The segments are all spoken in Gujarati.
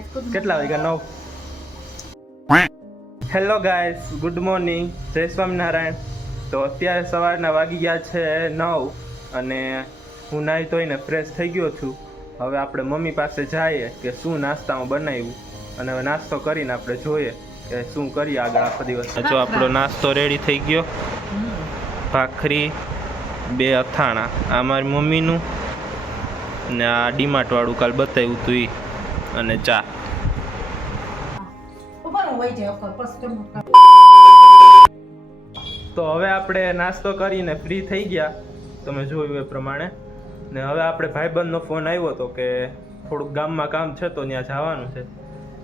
ગાઈસ કેટલા વાગ્યા 9 હેલો ગાઈસ ગુડ મોર્નિંગ જય સ્વામિનારાયણ તો અત્યારે સવારના વાગી ગયા છે 9 અને હું નાહી ધોઈને ફ્રેશ થઈ ગયો છું હવે આપણે મમ્મી પાસે જઈએ કે શું નાસ્તામાં બનાવ્યું અને હવે નાસ્તો કરીને આપણે જોઈએ કે શું કરીએ આગળ આખો દિવસ જો આપણો નાસ્તો રેડી થઈ ગયો ભાખરી 2 અથાણા આ મારી મમ્મીનું ને આ ડીમાર્ટ વાળું કાલ બતાવ્યું હતું ઈ અને ચા તો હવે આપણે નાસ્તો કરીને ફ્રી થઈ ગયા તમે જોયું એ પ્રમાણે ને હવે આપણે ભાઈબંધનો ફોન આવ્યો હતો કે થોડુંક ગામમાં કામ છે તો ત્યાં જવાનું છે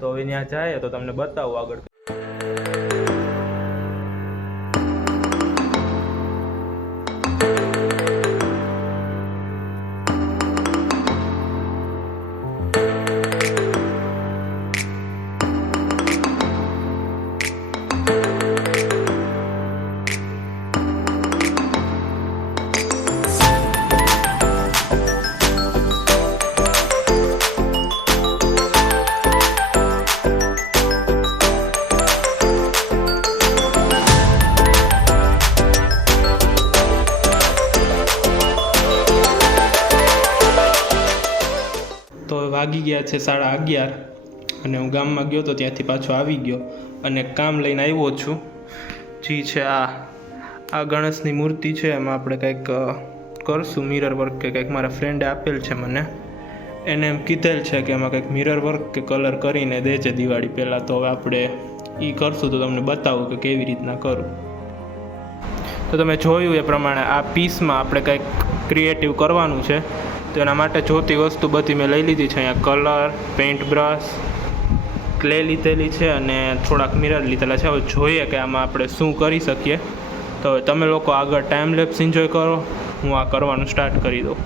તો હવે ત્યાં જાય તો તમને બતાવું આગળ તો વાગી ગયા છે 11:30 અને હું ગામમાં ગયો તો ત્યાંથી પાછો આવી ગયો અને કામ લઈને આવ્યો છું જી છે આ ગણેશની મૂર્તિ છે એમાં આપણે કંઈક કરશું મિરર વર્ક કે કંઈક મારા ફ્રેન્ડે આપેલ છે મને એને એમ કીધેલ છે કે એમાં કંઈક મિરર વર્ક કે કલર કરીને દેજે દિવાળી પહેલાં તો હવે આપણે એ કરશું તો તમને બતાવું કે કેવી રીતના કરું તો તમે જોયું એ પ્રમાણે આ પીસમાં આપણે કંઈક ક્રિએટિવ કરવાનું છે તો એના માટે જોતી વસ્તુ બધી મેં લઈ લીધી છે અહીંયા કલર પેઇન્ટ બ્રશ ક્લે લીધેલી છે અને થોડાક મિરર લીધેલા છે હવે જોઈએ કે આમાં આપણે શું કરી શકીએ તો હવે તમે લોકો આગળ ટાઈમ લેપ્સ એન્જોય કરો હું આ કરવાનું સ્ટાર્ટ કરી દઉં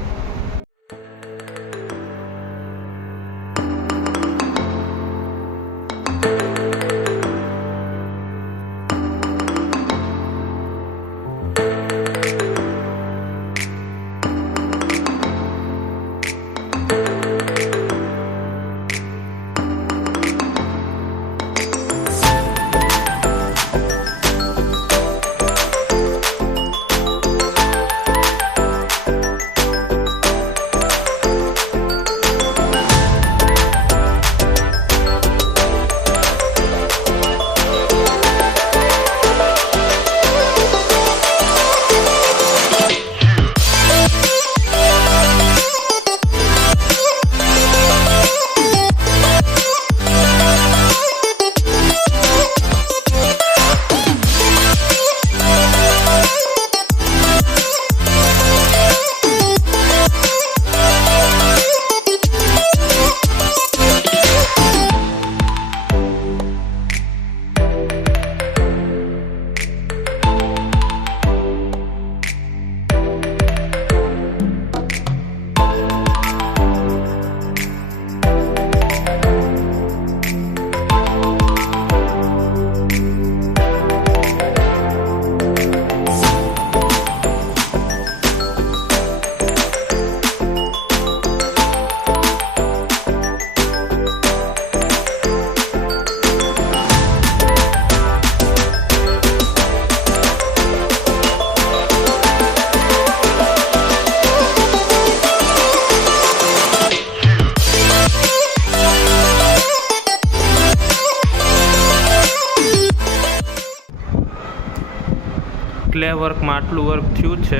ક્લે વર્કમાં આટલું વર્ક થયું છે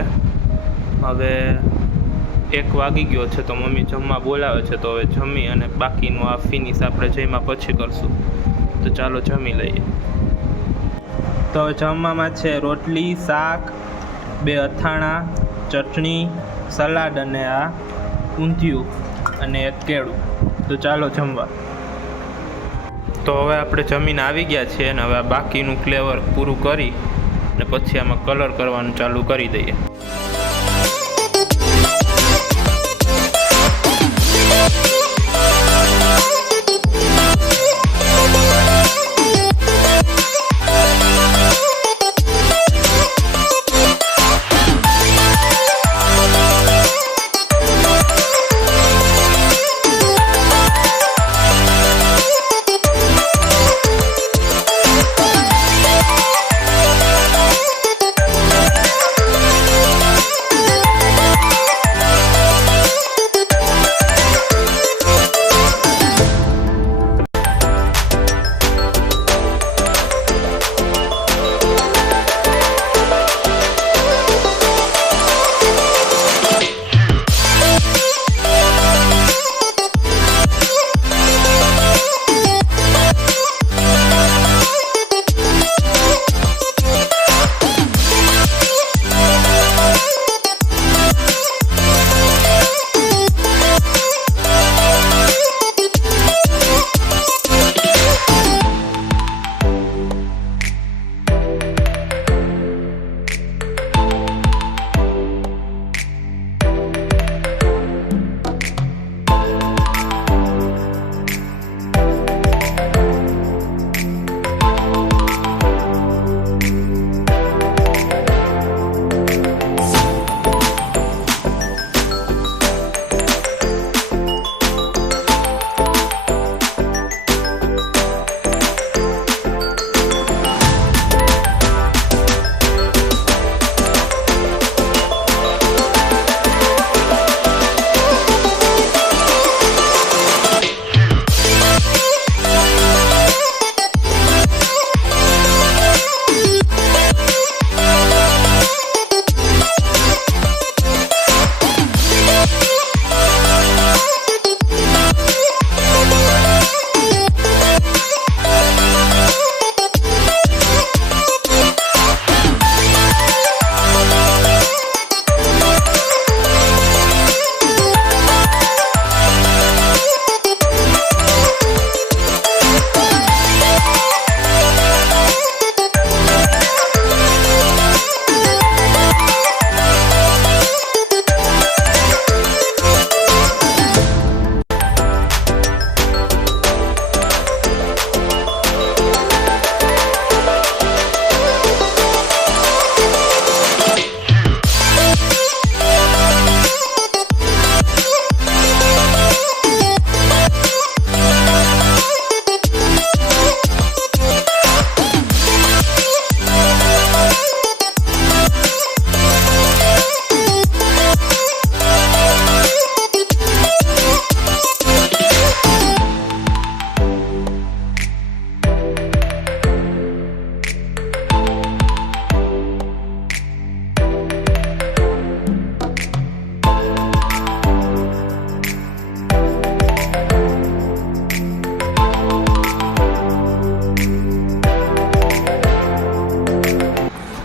હવે 1 વાગી ગયો છે તો મમ્મી જમવા બોલાવે છે તો હવે જમી અને બાકીનું આ ફિનિશ આપણે જમ્યા પછી કરશું તો ચાલો જમી લઈએ તો હવે જમવામાં છે રોટલી શાક 2 અથાણા ચટણી સલાડ અને આ ઊંધિયું અને 1 કેળું તો ચાલો જમવા તો હવે આપણે જમીને આવી ગયા છીએ અને હવે આ બાકીનું ક્લે વર્ક પૂરું કરી અને પછી આમાં કલર કરવાનું ચાલુ કરી દઈએ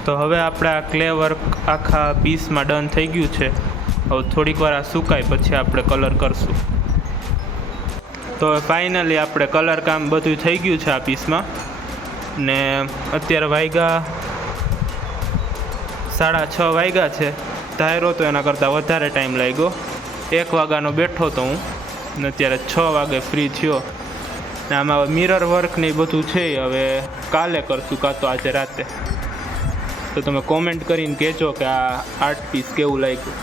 તો હવે આપણે આ ક્લે વર્ક આખા પીસમાં ડન થઈ ગયું છે. હવે થોડીક વાર આ સુકાય પછી આપણે કલર કરશું. તો ફાઇનલી આપણે કલર કામ બધું થઈ ગયું છે આ પીસમાં. ને અત્યારે વાગ્યા 6:30 વાગ્યા છે. ધાર્યો તો એના કરતાં વધારે ટાઈમ લાગ્યો. 1 વાગ્યાનો બેઠો તો હું ને અત્યારે 6 વાગે ફ્રી થયો. ને આમાં મિરર વર્ક ને બધું છે હવે કાલે કરશું કાં તો આજે રાતે. તો તમે કોમેન્ટ કરીને કહેજો કે આ આર્ટ પીસ કેવું લાગ્યું.